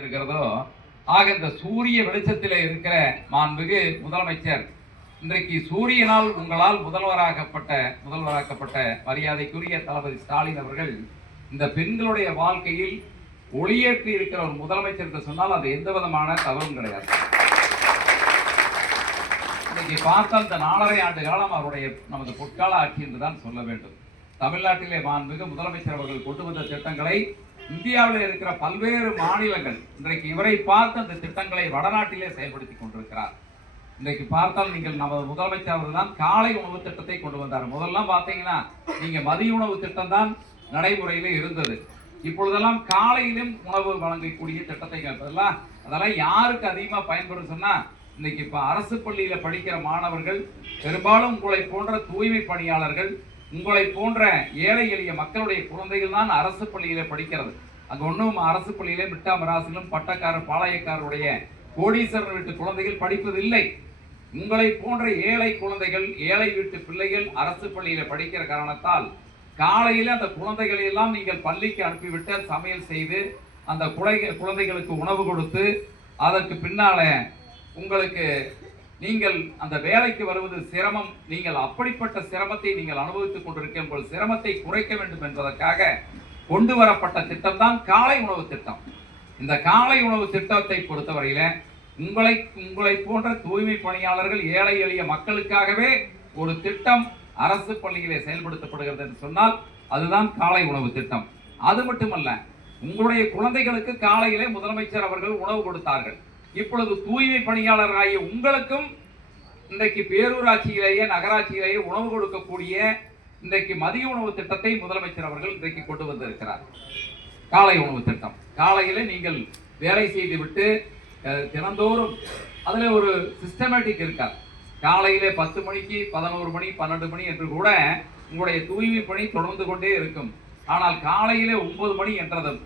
இருக்கிறதோ ஆக இந்த சூரிய வெளிச்சத்தில் இருக்கிற மாண்புகு முதலமைச்சர் இன்றைக்கு சூரியனால் உங்களால் முதல்வராகப்பட்ட முதல்வராக்கப்பட்ட மரியாதைக்குரிய தளபதி ஸ்டாலின் அவர்கள் இந்த பெண்களுடைய வாழ்க்கையில் ஒளியேற்றி இருக்கிற ஒரு முதலமைச்சர் என்று சொன்னால் அது எந்த விதமான தவறும் கிடையாது. இன்னைக்கு பார்த்தால் இந்த நாலரை ஆண்டு காலம் அவருடைய நமது பொற்கால ஆட்சி என்று தான் சொல்ல வேண்டும். தமிழ்நாட்டிலே மாண்புமிகு முதலமைச்சர் அவர்கள் கொண்டு வந்த திட்டங்களை இந்தியாவில் இருக்கிற பல்வேறு மாநிலங்கள் இன்றைக்கு இவரை பார்த்து அந்த திட்டங்களை வடநாட்டிலே செயல்படுத்தி கொண்டிருக்கிறார். இன்றைக்கு பார்த்தால் நீங்கள் நமது முதலமைச்சர் அவர்கள் தான் காலை உணவு திட்டத்தை கொண்டு வந்தார். முதல்லாம் பார்த்தீங்கன்னா நீங்கள் மதிய உணவு திட்டம் தான் நடைமுறையிலே இருந்தது. இப்பொழுதெல்லாம் காலையிலும் உணவு வழங்கக்கூடிய திட்டத்தை கேட்பதெல்லாம் அதெல்லாம் யாருக்கு அதிகமாக பயன்படும் சொன்னால் இன்னைக்கு இப்போ அரசு பள்ளியில் படிக்கிற மாணவர்கள் பெரும்பாலும் உங்களை போன்ற தூய்மை பணியாளர்கள் உங்களை போன்ற ஏழை எளிய மக்களுடைய குழந்தைகள் தான் அரசு பள்ளியில் படிக்கிறது. அங்கே ஒன்றும் அரசு பள்ளியிலே மிட்டாமராசிலும் பட்டக்காரர் பாளையக்காரருடைய கோடீஸ்வரர் வீட்டு குழந்தைகள் படிப்பதில்லை. உங்களை போன்ற ஏழை குழந்தைகள் ஏழை வீட்டு பிள்ளைகள் அரசு பள்ளியில் படிக்கிற காரணத்தால் காலையில் அந்த குழந்தைகளை எல்லாம் நீங்கள் பள்ளிக்கு அனுப்பிவிட்டு சமையல் செய்து அந்த குழந்தை குழந்தைகளுக்கு உணவு கொடுத்து அதற்கு பின்னால உங்களுக்கு நீங்கள் அந்த வேலைக்கு வருவது சிரமம். நீங்கள் அப்படிப்பட்ட சிரமத்தை நீங்கள் அனுபவித்துக் கொண்டிருக்க உங்கள் சிரமத்தை குறைக்க வேண்டும் என்பதற்காக கொண்டு வரப்பட்ட திட்டம் தான் காலை உணவு திட்டம். இந்த காலை உணவு திட்டத்தை பொறுத்தவரையில உங்களை உங்களை போன்ற தூய்மை பணியாளர்கள் ஏழை எளிய மக்களுக்காகவே ஒரு திட்டம் அரசு பள்ளியிலே செயல்படுத்தப்படுகிறது என்று சொன்னால் அதுதான் காலை உணவு திட்டம். அது மட்டுமல்ல உங்களுடைய குழந்தைகளுக்கு காலையிலே முதலமைச்சர் அவர்கள் உணவு கொடுத்தார்கள். இப்பொழுது தூய்மை பணியாளராகிய உங்களுக்கும் இன்றைக்கு பேரூராட்சியிலேயே நகராட்சியிலேயே உணவு கொடுக்கக்கூடிய இன்றைக்கு மதிய உணவு திட்டத்தை முதலமைச்சர் அவர்கள் இன்றைக்கு கொண்டு வந்திருக்கிறார். காலை உணவு திட்டம். காலையில நீங்கள் வேலை செய்துவிட்டு விட்டு தினந்தோறும் அதுல ஒரு சிஸ்டமேட்டிக் இருக்கார். காலையில பத்து மணிக்கு பதினோரு மணி பன்னெண்டு மணி என்று கூட உங்களுடைய தூய்மை பணி தொடர்ந்து கொண்டே இருக்கும். ஆனால் காலையிலே ஒன்பது மணி என்றதும்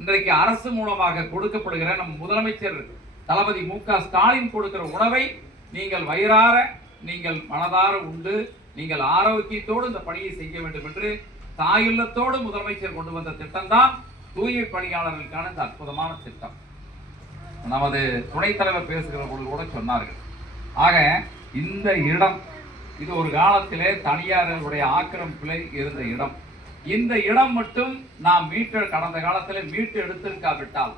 இன்றைக்கு அரசு மூலமாக கொடுக்கப்படுகிற நம் முதலமைச்சர் தளபதி மு க ஸ்டாலின் கொடுக்கிற உணவை நீங்கள் வயிறார நீங்கள் மனதார உண்டு நீங்கள் ஆரோக்கியத்தோடு இந்த பணியை செய்ய வேண்டும் என்று தாயுள்ளத்தோடு முதலமைச்சர் கொண்டு வந்த திட்டம்தான் தூய்மை பணியாளர்களுக்கான இந்த அற்புதமான திட்டம். நமது துணைத் தலைவர் பேசுகிற பொழுது கூட சொன்னார்கள். ஆக இந்த இடம் இது ஒரு காலத்திலே தனியார்களுடைய ஆக்கிரமிப்பில் இருந்த இடம். இந்த இடம் மட்டும் நாம் மீட்டு கடந்த காலத்தில் மீட்டு எடுத்திருக்காவிட்டால்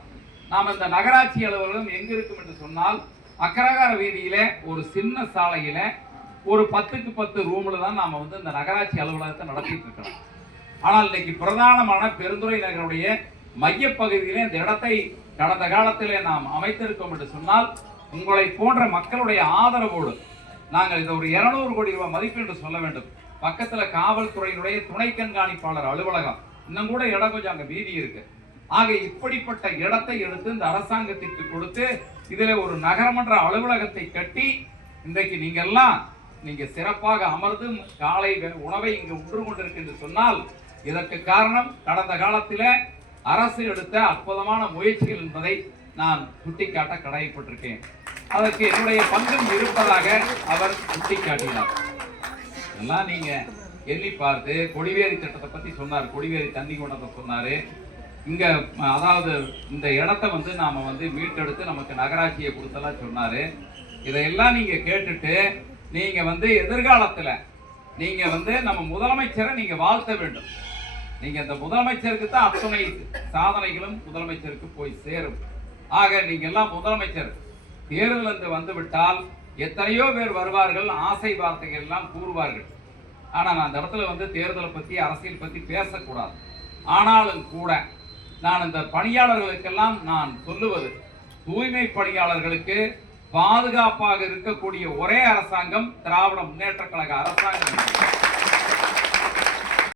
நாம் இந்த நகராட்சி அலுவலகம் எங்க இருக்கும் என்று சொன்னால் அக்கரகார வீதியில ஒரு சின்ன சாலையில ஒரு பத்துக்கு பத்து ரூம்ல தான் நாம வந்து இந்த நகராட்சி அலுவலகத்தை நடத்திட்டு இருக்கிறோம். ஆனால் இன்னைக்கு பிரதானமான பெருந்துறை நகருடைய மையப்பகுதியிலே இந்த இடத்தை கடந்த காலத்திலே நாம் அமைத்திருக்கோம் என்று சொன்னால் உங்களை போன்ற மக்களுடைய ஆதரவோடு நாங்கள் இதை ஒரு இருநூறு கோடி ரூபாய் மதிப்பு என்று சொல்ல வேண்டும். பக்கத்தில் காவல்துறையினுடைய துணை கண்காணிப்பாளர் அலுவலகம் இன்னும் கூட இடம் கொஞ்சம் அங்கே மீதி இருக்கு. ஆக இப்படிப்பட்ட இடத்தை எடுத்து இந்த அரசாங்கத்திற்கு கொடுத்து இதில் ஒரு நகரமன்ற அலுவலகத்தை கட்டி இன்றைக்கு நீங்க எல்லாம் நீங்கள் சிறப்பாக அமர்ந்து காலை உணவை இங்கு உண்டு கொண்டிருக்கு என்று சொன்னால் இதற்கு காரணம் கடந்த காலத்தில் அரசு எடுத்த அற்புதமான முயற்சிகள் என்பதை நான் சுட்டிக்காட்ட கடமைப்பட்டிருக்கேன் அதற்கு என்னுடைய பங்கும் இருப்பதாக அவர் சுட்டிக்காட்டினார். எல்லாம் நீங்க எண்ணி பார்த்து கொடிவேரி திட்டத்தை பத்தி சொன்னார் கொடிவேரி தண்ணி கொண்டதை சொன்னாரு. இங்க அதாவது இந்த இடத்த வந்து நாம வந்து மீட்டெடுத்து நமக்கு நகராட்சியை கொடுத்தலாம் சொன்னாரு. இதையெல்லாம் நீங்க கேட்டுட்டு நீங்க வந்து எதிர்காலத்தில் நீங்க வந்து நம்ம முதலமைச்சரை நீங்க வாழ்த்த வேண்டும். நீங்க இந்த முதலமைச்சருக்கு தான் அத்தனை சாதனைகளும் முதலமைச்சருக்கு போய் சேரும். ஆக நீங்க எல்லாம் முதலமைச்சர். தேர்தல் என்று வந்துவிட்டால் எத்தனையோ பேர் வருவார்கள் ஆசை வார்த்தைகள் எல்லாம் கூறுவார்கள். ஆனால் நான் அந்த இடத்துல வந்து தேர்தலை பற்றி அரசியல் பற்றி பேசக்கூடாது. ஆனாலும் கூட நான் இந்த பணியாளர்களுக்கெல்லாம் நான் சொல்லுவது தூய்மை பணியாளர்களுக்கு பாதுகாப்பாக இருக்கக்கூடிய ஒரே அரசாங்கம் திராவிட முன்னேற்ற கழக அரசாங்கம்.